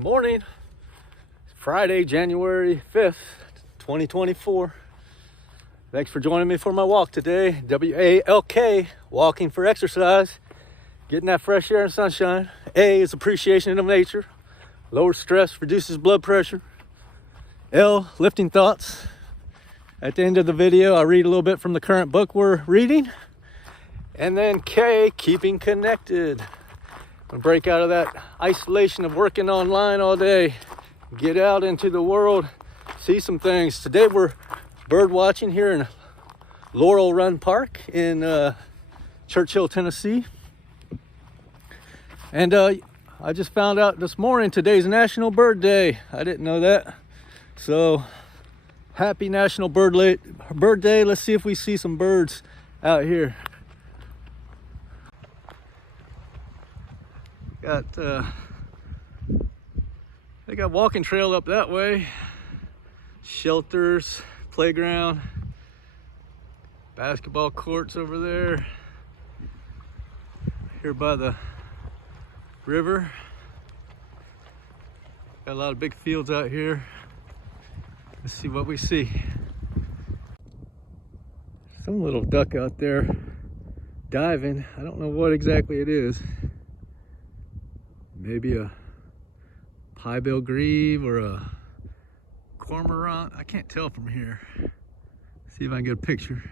Morning, Friday, January 5th, 2024. Thanks for joining me for my walk today. W-A-L-K, walking for exercise, getting that fresh air and sunshine. A is appreciation of nature, lowers stress, reduces blood pressure. L, lifting thoughts. At the end of the video, I read a little bit from the current book we're reading. And then K, keeping connected. Break out of that isolation of working online all day. Get out into the world, see some things. Today we're bird watching here in Laurel Run Park in Churchill, Tennessee. And I just found out this morning today's National Bird Day. I didn't know that. So happy National Bird Day. Let's see if we see some birds out here. They got walking trail up that way, shelters, playground, basketball courts over there, here by the river. Got a lot of big fields out here. Let's see what we see. Some little duck out there diving. I don't know what exactly it is. Maybe a piebill grebe or a cormorant. I can't tell from here. See if I can get a picture.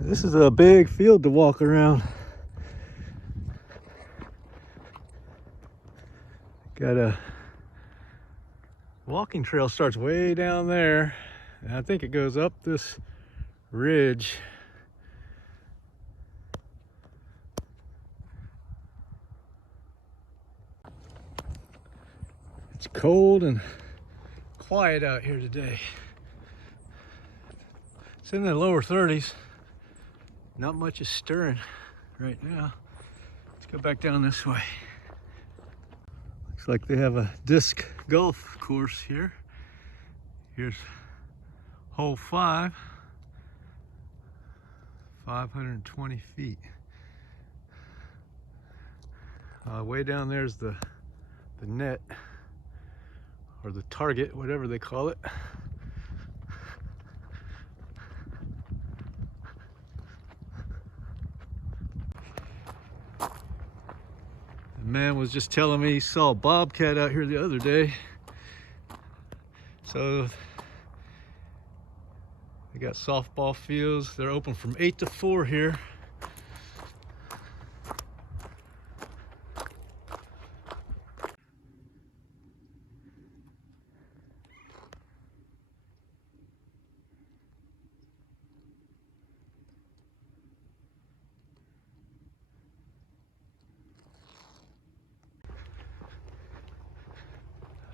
This is a big field to walk around. Got a walking trail, starts way down there, and I think it goes up this ridge. It's cold and quiet out here today. It's in the lower 30s. Not much is stirring right now. Let's go back down this way. Looks like they have a disc golf course here. Here's hole 5. 520 feet. Way down there's the net, or the target, whatever they call it. The man was just telling me he saw a bobcat out here the other day. So they got softball fields. They're open from 8 to 4 here.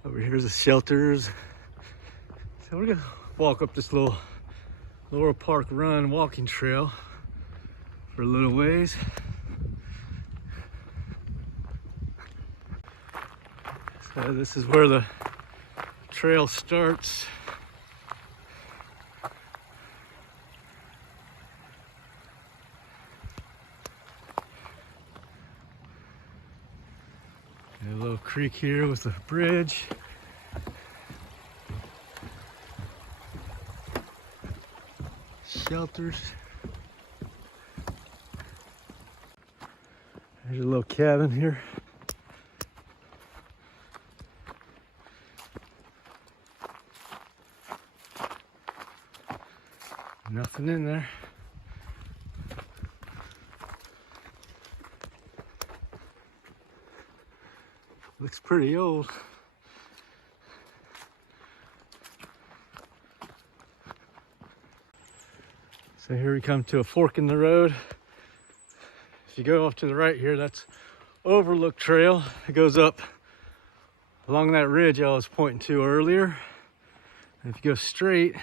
Over here's the shelters. So we're gonna walk up this little Laurel Park Run walking trail for a little ways. So this is where the trail starts. A little creek here with a bridge. Shelters. There's a little cabin here. Nothing in there. Looks pretty old. So here we come to a fork in the road. If you go off to the right here, that's Overlook Trail. It goes up along that ridge I was pointing to earlier. And if you go straight,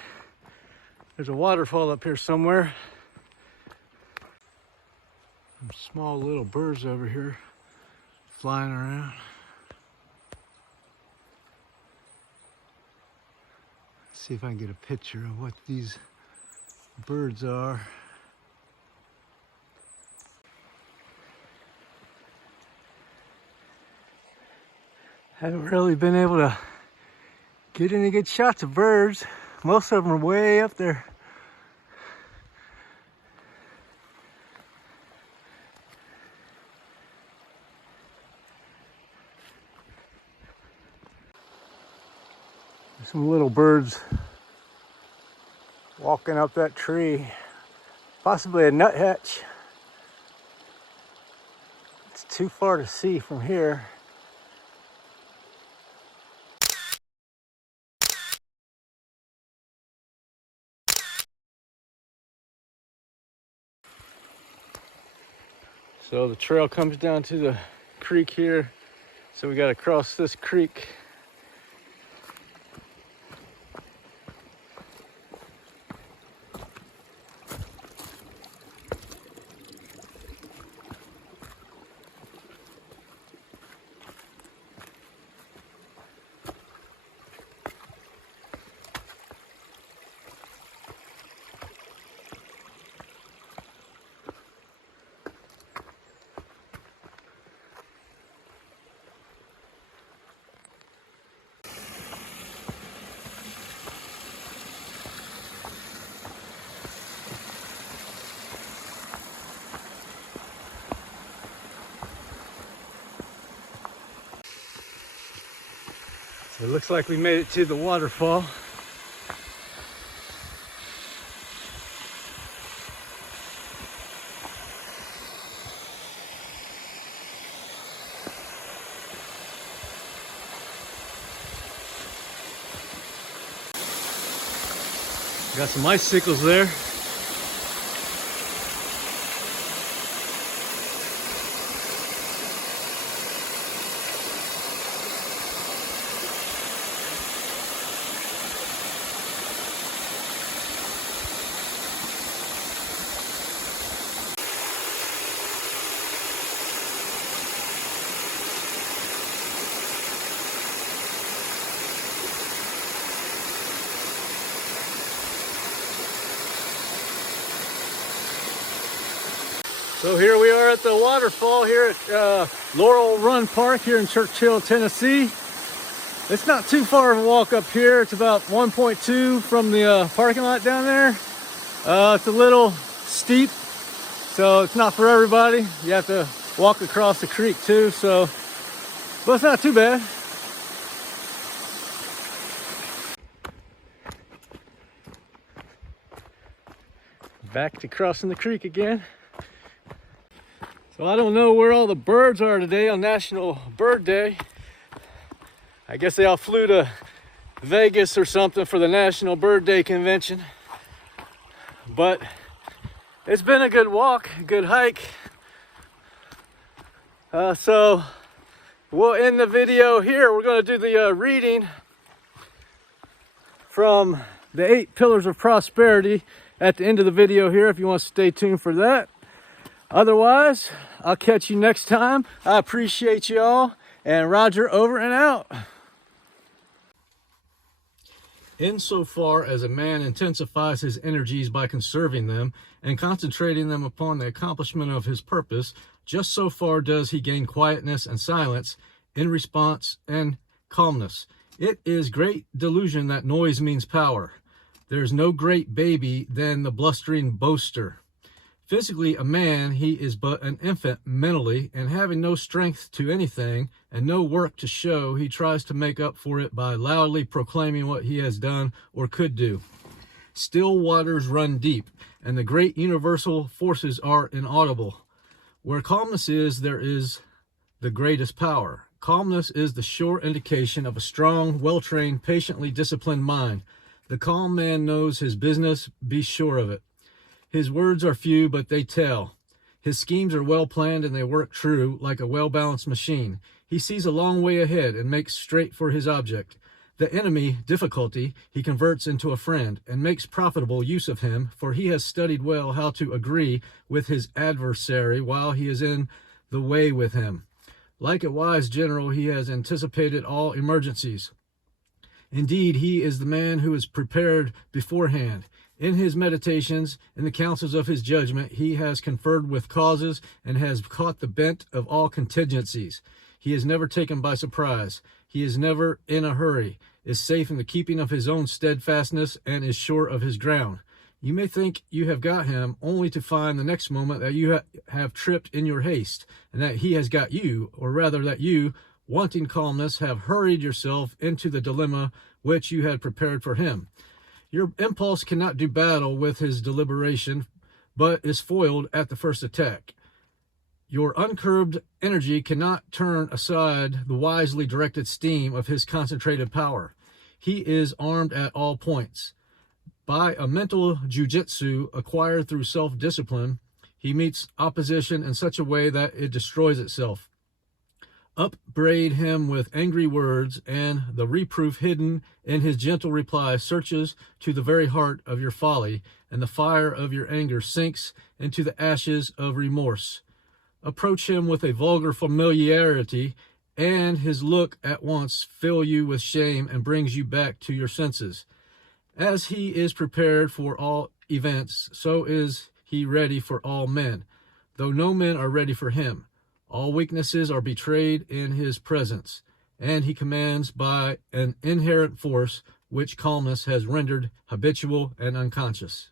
there's a waterfall up here somewhere. Some small little birds over here flying around. Let's see if I can get a picture of what these birds are. Haven't really been able to get any good shots of birds. Most of them are way up there. There's some little birds walking up that tree. Possibly a nuthatch. It's too far to see from here. So the trail comes down to the creek here. So we got to cross this creek. It looks like we made it to the waterfall. Got some icicles there. So here we are at the waterfall here at Laurel Run Park here in Churchill, Tennessee. It's not too far of a walk up here. It's about 1.2 from the parking lot down there. It's a little steep, so it's not for everybody. You have to walk across the creek too, so, but it's not too bad. Back to crossing the creek again. So I don't know where all the birds are today on National Bird Day. I guess they all flew to Vegas or something for the National Bird Day convention. But it's been a good walk, a good hike. So we'll end the video here. We're going to do the reading from the 8 Pillars of Prosperity at the end of the video here, if you want to stay tuned for that. Otherwise, I'll catch you next time. I appreciate y'all, and Roger over and out. Insofar as a man intensifies his energies by conserving them and concentrating them upon the accomplishment of his purpose, just so far does he gain quietness and silence in response and calmness. It is great delusion that noise means power. There is no great baby than the blustering boaster. Physically a man, he is but an infant mentally, and having no strength to anything and no work to show, he tries to make up for it by loudly proclaiming what he has done or could do. Still waters run deep, and the great universal forces are inaudible. Where calmness is, there is the greatest power. Calmness is the sure indication of a strong, well-trained, patiently disciplined mind. The calm man knows his business, be sure of it. His words are few, but they tell. His schemes are well planned and they work true, like a well-balanced machine. He sees a long way ahead and makes straight for his object. The enemy, difficulty, he converts into a friend and makes profitable use of him, for he has studied well how to agree with his adversary while he is in the way with him. Like a wise general, he has anticipated all emergencies. Indeed, he is the man who is prepared beforehand. In his meditations, in the counsels of his judgment, he has conferred with causes and has caught the bent of all contingencies. He is never taken by surprise. He is never in a hurry, is safe in the keeping of his own steadfastness, and is sure of his ground. You may think you have got him, only to find the next moment that you have tripped in your haste, and that he has got you, or rather that you, wanting calmness, have hurried yourself into the dilemma which you had prepared for him. Your impulse cannot do battle with his deliberation, but is foiled at the first attack. Your uncurbed energy cannot turn aside the wisely directed steam of his concentrated power. He is armed at all points. By a mental jujitsu acquired through self-discipline, he meets opposition in such a way that it destroys itself. Upbraid him with angry words, and the reproof hidden in his gentle reply searches to the very heart of your folly, and the fire of your anger sinks into the ashes of remorse. Approach him with a vulgar familiarity, and his look at once fills you with shame and brings you back to your senses. As he is prepared for all events, so is he ready for all men, though no men are ready for him. All weaknesses are betrayed in his presence, and he commands by an inherent force which calmness has rendered habitual and unconscious.